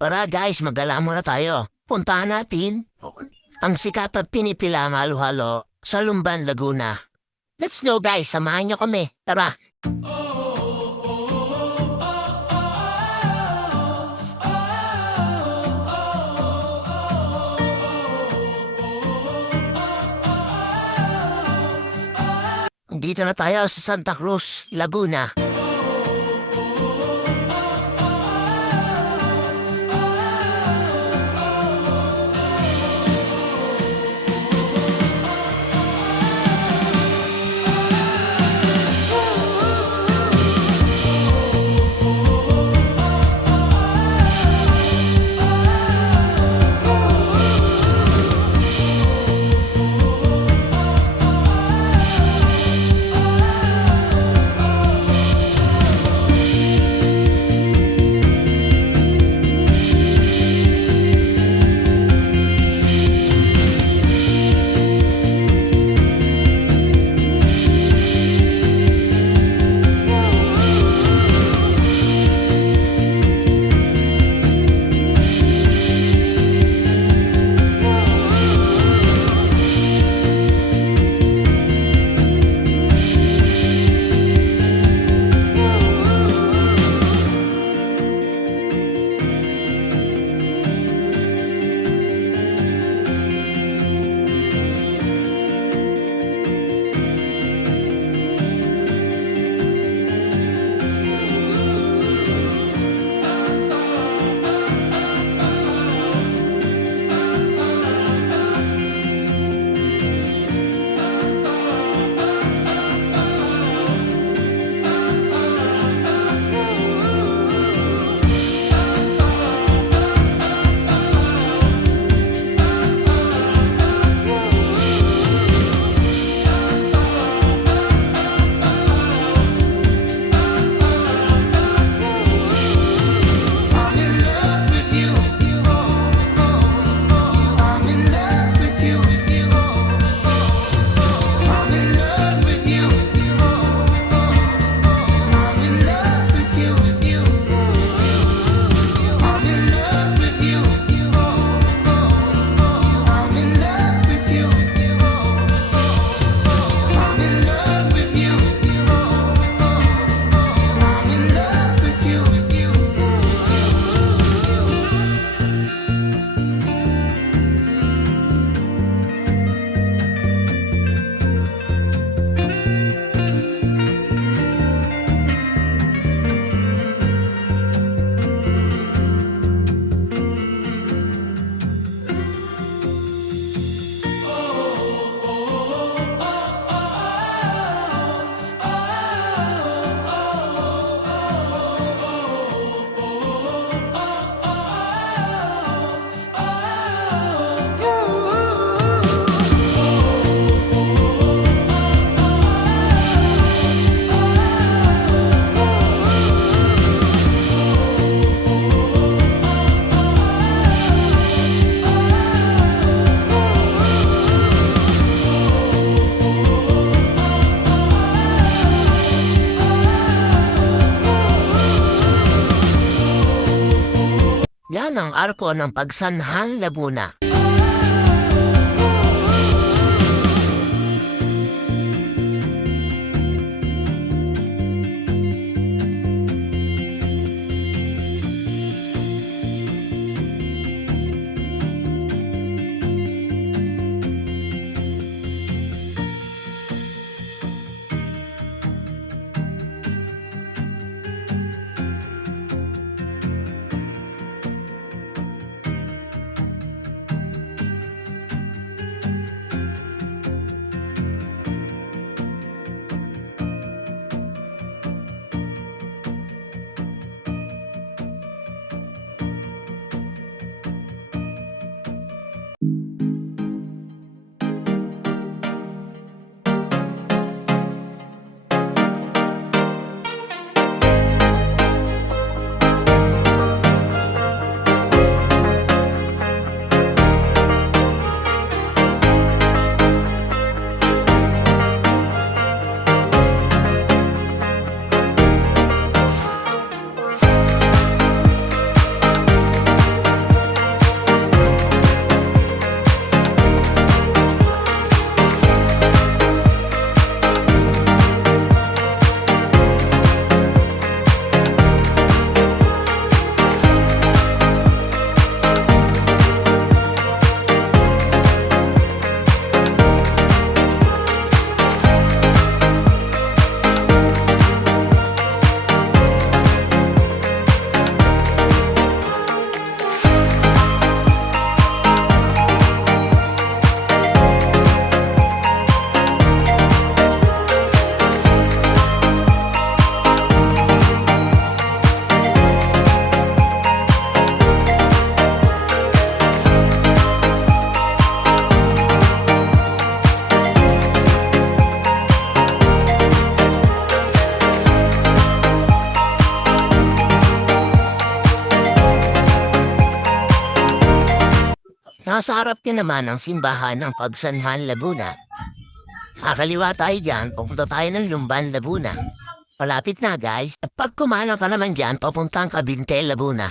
Tara guys, magala muna tayo. Puntahan natin ang sikat at pinipila halo-halo sa Lumban, Laguna. Let's go guys, samahan nyo kami. Tara! Dito na tayo sa Santa Cruz, Laguna. Yan ang arko ng Pagsanhan, Laguna. Nasa harap niya naman ang simbahan ng Pagsanhan, Laguna. Kaliwa tayo dyan, pupunta tayo ng Lumban, Laguna. Malapit na guys, at pag kumano ka naman dyan, papuntang Cavite, Laguna.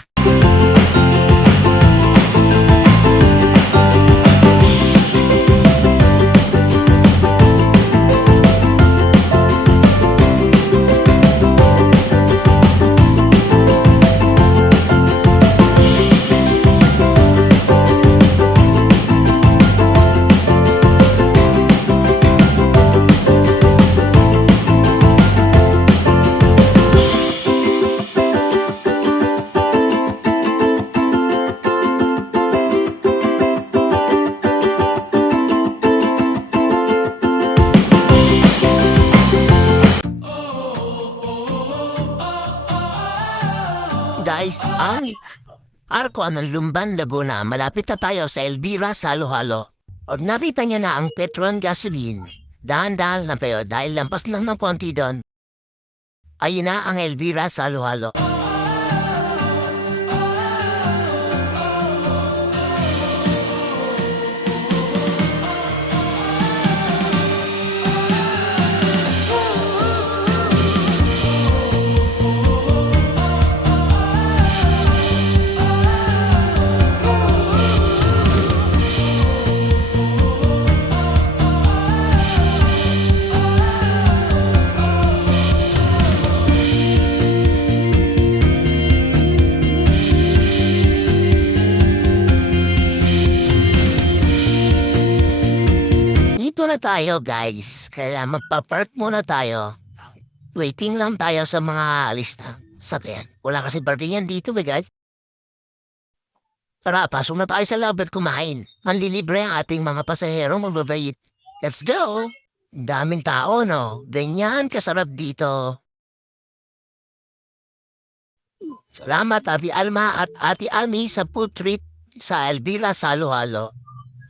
Guys, ang arko ng Lumban, Laguna, malapit na tayo sa Elvira Salohalo. Pag nakita niya na ang Petron Gasoline, dahan-dahan lang kayo dahil lampas lang ng konti doon. Ayun na ang Elvira Salohalo. Dito na tayo guys, kaya magpa-park muna tayo. Waiting lang tayo sa mga alis na sakyan. Wala kasi parkingan dito guys. Tara, pasok na tayo sa loob at kumain. Manlilibre ang ating mga pasahero magbabayit. Let's go! Daming tao no, ganyan kasarap dito. Salamat Ate Alma at Ate Ami sa food trip sa Elvira Salohalo.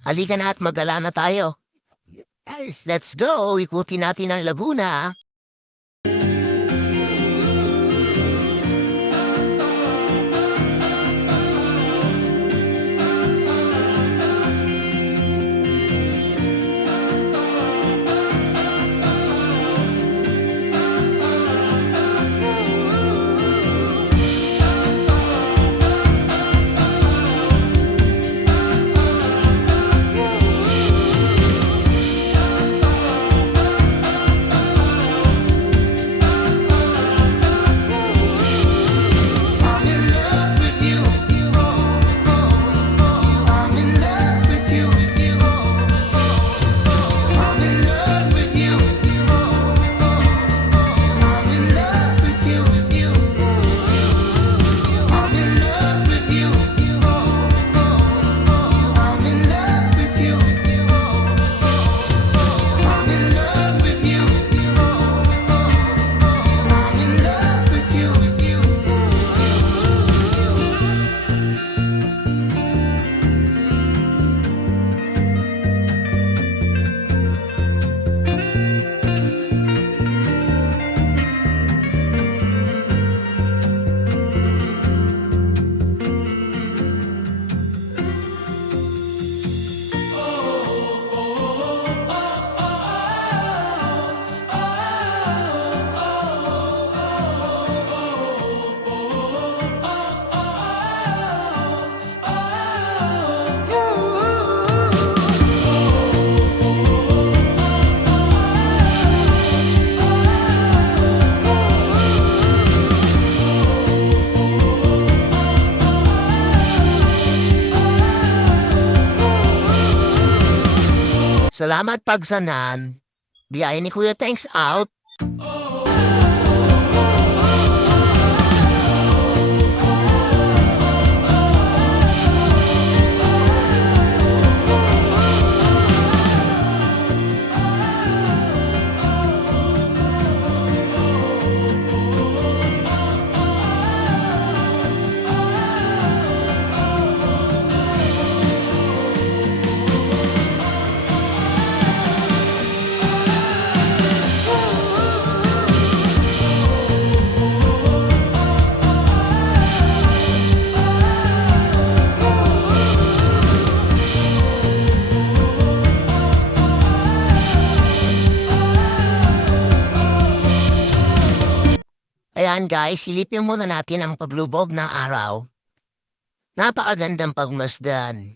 Halika na at magala na tayo. Let's go! Ikutin natin ang Laguna. Salamat Pagsanhan. Biyahe ni Kuya Thanks out. Ayan guys, silipin muna natin ang paglubog ng araw. Napakagandang pagmasdan.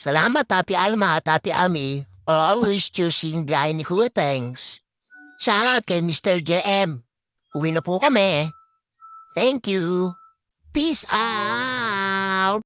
Salamat Tati Alma at Tati Ami for always choosing Brian ni Kuya Thanks. Shoutout kay Mr. JM. Uwi na po kami. Thank you. Peace out.